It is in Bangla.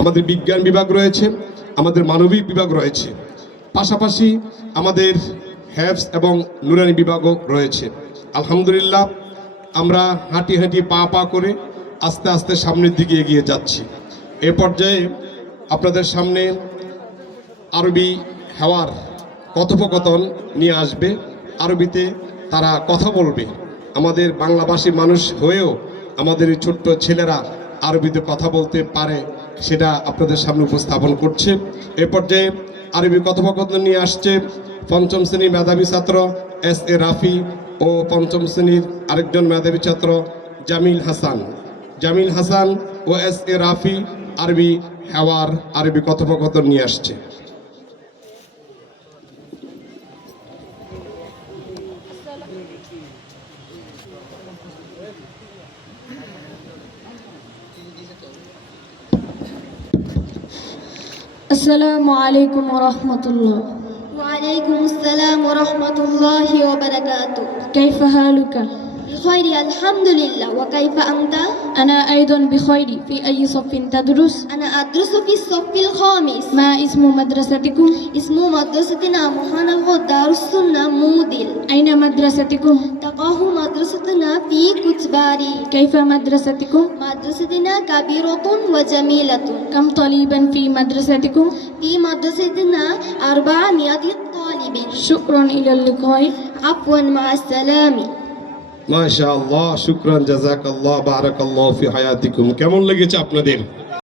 আমাদের বিজ্ঞান বিভাগ রয়েছে, আমাদের মানবিক বিভাগ রয়েছে, পাশাপাশি আমাদের হেফজ এবং নুরানি বিভাগও রয়েছে। আলহামদুলিল্লাহ আমরা হাঁটি হাঁটি পা পা করে আস্তে আস্তে সামনের দিকে এগিয়ে যাচ্ছি। এ পর্যায়ে আপনাদের সামনে আরবি হেওয়ার কথোপকথন নিয়ে আসবে। আরবিতে তারা কথা বলবে। আমাদের বাংলাভাষী মানুষ হয়েও আমাদের এই ছোট্ট ছেলেরা আরবিতে কথা বলতে পারে, সেটা আপনাদের সামনে উপস্থাপন করছে। এ পর্যায়ে আরবি কথোপকথন নিয়ে আসছে পঞ্চম শ্রেণীর মেধাবী ছাত্র এস.এ. রাফি ও পঞ্চম শ্রেণীর আরেকজন মেধাবী ছাত্র জামিল হাসান ও এস.এ. রাফি আরবি হেওয়ার আরবি কথোপকথন নিয়ে আসছে। আসসালামু আলাইকুম ওয়া রাহমাতুল্লাহ। وعليكم السلام ورحمة الله وبركاته. كيف حالك؟ بخير الحمد لله. وكيف أنت؟ أنا أيضا بخير. في أي صف تدرس؟ أنا أدرس في الصف الخامس. ما اسم مدرستكم؟ اسم مدرستنا محنة دار السنة مودل. أين مدرستكم؟ تقع مدرستنا في كتباري. كيف مدرستكم؟ مدرستنا كبيرة وجميلة. كم طالبا في مدرستكم؟ في مدرستنا 400 طالب. شكرا إلى اللقاء. عفوا مع السلامة. মাশাআল্লাহ, শুকরান, জাযাকাল্লাহ, বারাকাল্লাহু ফি হায়াতিকুম। কেমন লেগেছে আপনাদের?